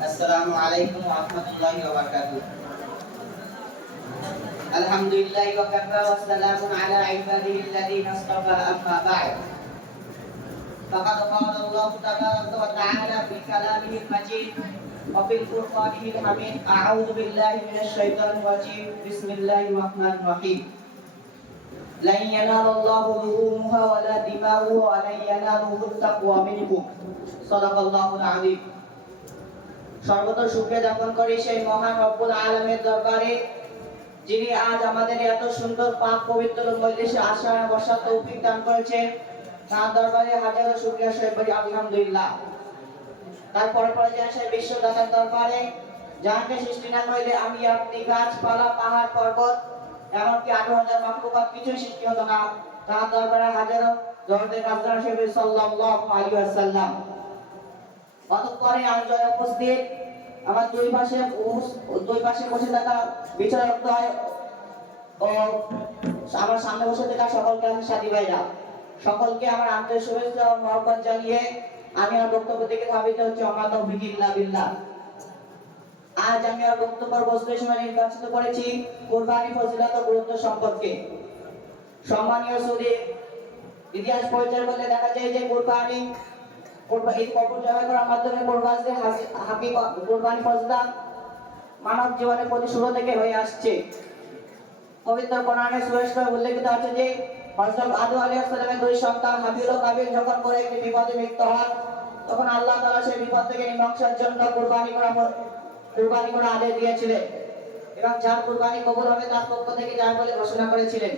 Assalamu alaikum warahmatullahi wabarakatuh. Alhamdulillah wa kafa wa salamun ala ibadihi alladhina istafa amma ba'd. Faqad qala Allah tabaraka wa ta'ala fi kalamihi al-majid wa fil furqanihi al-hamid. A'udzu billahi minasy syaithanir rajim. Bismillahir rahmanir rahim. Lan yanalullahu luhumuha wa la dima'uha wa lan yanaluhu at-taqwa minkum. Shadaqallahu al-'azim. সর্বদা শুকরিয়া জ্ঞাপন করি সেই মহান রব্বুল আলামিনের দরবারে, যিনি আজ আমাদের এত সুন্দর পাক পবিত্র মজলিসে আসার বসার তৌফিক দান করেছেন। তার দরবারে হাজারো শুকরিয়া সহিত বলি আলহামদুলিল্লাহ। তারপরে পর্যায়ে সেই বিশ্বদাতার দরবারে, যাকে সৃষ্টি না করলে আমি আপনি গাছপালা পাহাড় পর্বত এমনকি 18,000 মাখলুকাত কিছুই সৃষ্টি হতো না। তার দরবারে হাজারো জগতের রাসূল সাল্লাল্লাহু আলাইহি ওয়াসাল্লাম। অতঃপরে আয়োজনে উপস্থিত আমার দুই পাশে বসে থাকা বিচারকদ্বয় ও আমার সামনে বসে থাকা সকল ক্লাসের সাথী ভাইরা, সকলকে আমার আন্তরিক শুভেচ্ছা ও মহব্বত জানিয়ে আমি আমার বক্তব্য থেকে ধাবিত হচ্ছে ওমা তাওফীক ইল্লা বিল্লাহ। আজ আমি আমার বক্তব্য বসতে সময় নির্বাচিত করেছি কুরবানি ফজিলত ও গুরুত্ব সম্পর্কে। সম্মানীয় সুদী, ইতিহাস পরিচয় করলে দেখা যায় যে কুরবানি ঈদ কবুল জবাই করার মাধ্যমে কুরবানি ফজিলত মানব জীবনের প্রতি শুরু থেকে হয়ে আসছে। পবিত্র কোরআনে সুস্পষ্ট উল্লেখিত আছে যে হযরত আদম আলাইহিস সালামের দুই সন্তান হাবিল ও কাবিল যখন করে একটি বিপদে লিপ্ত হন, তখন আল্লাহ তাআলা সেই বিপদ থেকে মীমাংসার জন্য কুরবানি করা আদেশ দিয়েছিলেন এবং যার কুরবানি কবুল হবে তার পক্ষ থেকে যায় বলে ঘোষণা করেছিলেন।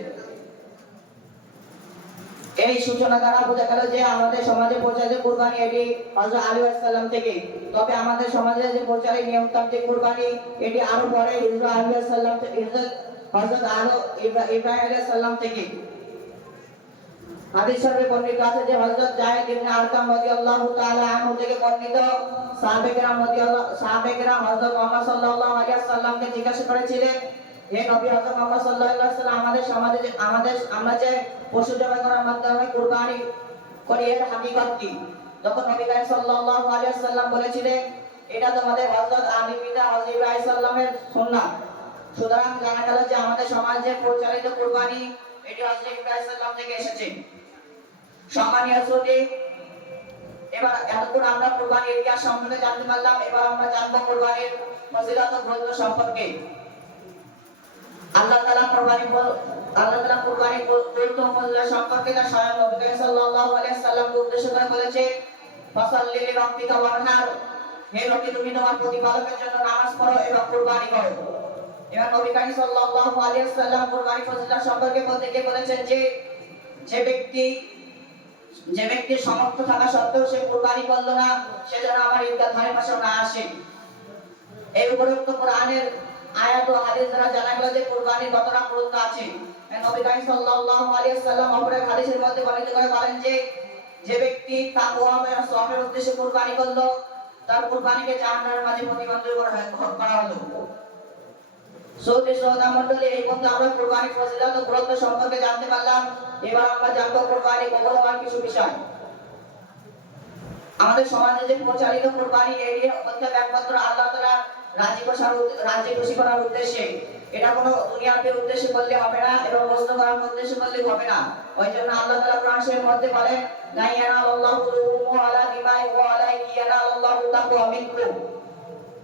এই সূচনা দ্বারা বোঝা গেল যে আমাদের সমাজে প্রচারিত কুরবানি এটি হযরত আলী আলাইহিস সালাম থেকে। তবে আমাদের সমাজে যে প্রচারিত নিয়মতান্ত্রিক কুরবানি এটি আরো পরে হযরত আলী আলাইহিস সালাম থেকে, হযরত ইব্রাহিম আলাইহিস সালাম থেকে। হাদিস শরীফে বর্ণিত আছে যে হযরত যায়েদ ইবনে আরকাম রাদিয়াল্লাহু তাআলা আনহু থেকে বর্ণিত সাহাবায়ে-কেরাম হযরত মুহাম্মদ সাল্লাল্লাহু আলাইহি ওয়াসাল্লামকে জিজ্ঞাসা করেছিলেন, হে নবী, হযরত মুহাম্মদ সাল্লাল্লাহু আলাইহি ওয়াসাল্লাম আমাদের সমাজে যে আমরা যে পশু জবাই করার মাধ্যমে কুরবানি করি এর হাকিকত কি? তখন নবী কারীম সাল্লাল্লাহু আলাইহি ওয়াসাল্লাম বলেছিলেন, এটা তোমাদের হযরত আদম পিতা হযরত ইব্রাহিম সাল্লামের সুন্নাহ। সুতরাং জানা গেল যে আমাদের সমাজে প্রচলিত কুরবানি এটি হযরত ইব্রাহিম সাল্লাম থেকে এসেছে। সম্মানীয় শ্রোতা, এবার এতক্ষণ আমরা কুরবানির ইতিহাস সম্পর্কে জানতে পারলাম। এবার আমরা জানবো কুরবানির ফজিলত ও গুরুত্ব সম্পর্কে। আল্লাহ তাআলা কুরবানির গুরুত্ব ও ফজিলত সম্পর্কে তার স্বয়ং নবী কারীম সাল্লাল্লাহু আলাইহি ওয়াসাল্লামকে উদ্দেশ্য করে বলেছে, ফাসাল্লি লিরাব্বিকা ওয়ানহার, হে নবী তুমি তোমার প্রতিপালকের জন্য নামাজ পড়ো এবং কুরবানি করো। এবার নবী কারীম সাল্লাল্লাহু আলাইহি ওয়াসাল্লাম কুরবানির ফজিলত সম্পর্কে বলতে গিয়ে বলেছেন যে ব্যক্তির সামর্থ্য থাকা সত্ত্বেও সে কুরবানি করলো না, সে যেন আমার ঈদগাহ ধারে পাশেও না আসে। এই উপরোক্ত কোরআনের আয়াত ও হাদিস দ্বারা জানা গেল যে কুরবানির কতটা গুরুত্ব আছে। নবী কারীম সাল্লাল্লাহু আলাইহি ওয়াসাল্লাম অপর এক হাদিসের মধ্যে বর্ণিত করে বলেন যে ব্যক্তি তাকওয়া এবং সওয়াবের উদ্দেশ্যে কুরবানি করলো, তার কুরবানিকে জাহান্নামের মাঝে প্রতিবন্ধক করা হলো। শ্রোতা মণ্ডলী, এই পর্যন্ত আমরা কুরবানির ফজিলত ও গুরুত্ব সম্পর্কে জানতে পারলাম। এবার আমরা জানবো কুরবানি কবুল হওয়ার কিছু বিষয়। আমাদের সমাজে যে প্রচারিত কুরবানি এটি হচ্ছে একমাত্র আল্লাহ তাআলা রাজি খুশি করার উদ্দেশ্যে। এটা কোনো দুনিয়াতে উদ্দেশ্যে করলে হবে না এবং বস্তু করার উদ্দেশ্যে করলে হবে না। ওই জন্য আল্লাহ তাআলা কোরআনের মধ্যে বলেন, লা ইয়ানালুল্লাহু লুহুমুহা ওয়ালা দিমাইহা ওয়ালাকিন ইয়ানালুল্লাহু তাকওয়া মিনকুম।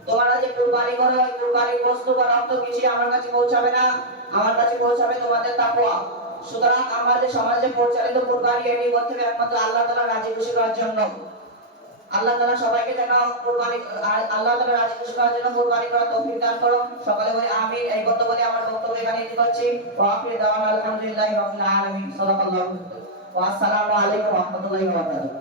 তোমরা যে কুরবানি করো, ওই কুরবানির বস্তু বা রক্ত কিছু আমার কাছে পৌঁছাবে না, আমার কাছে পৌঁছাবে তোমাদের তাকওয়া। সুতরাং আমাদের সমাজে প্রচারিত কুরবানি এটি হচ্ছে একমাত্র আল্লাহ তাআলা রাজি খুশি করার জন্য। আল্লাহ তাআলা সবাইকে যেন আল্লাহ তাআলা রাজি খুশি করার জন্য কুরবানি করার তৌফিক দান করুন। সকলে বলি আমিন। এই কথা বলে আমার বক্তব্য এখানে শেষ করছি। ওয়া আখিরু দাওয়ানা আলহামদুলিল্লাহি রাব্বিল আলামিন। সাল্লাল্লাহু আলাইহি ওয়া আসসালামু আলাইকুম ওয়া রাহমাতুল্লাহি ওয়া বারাকাতুহু।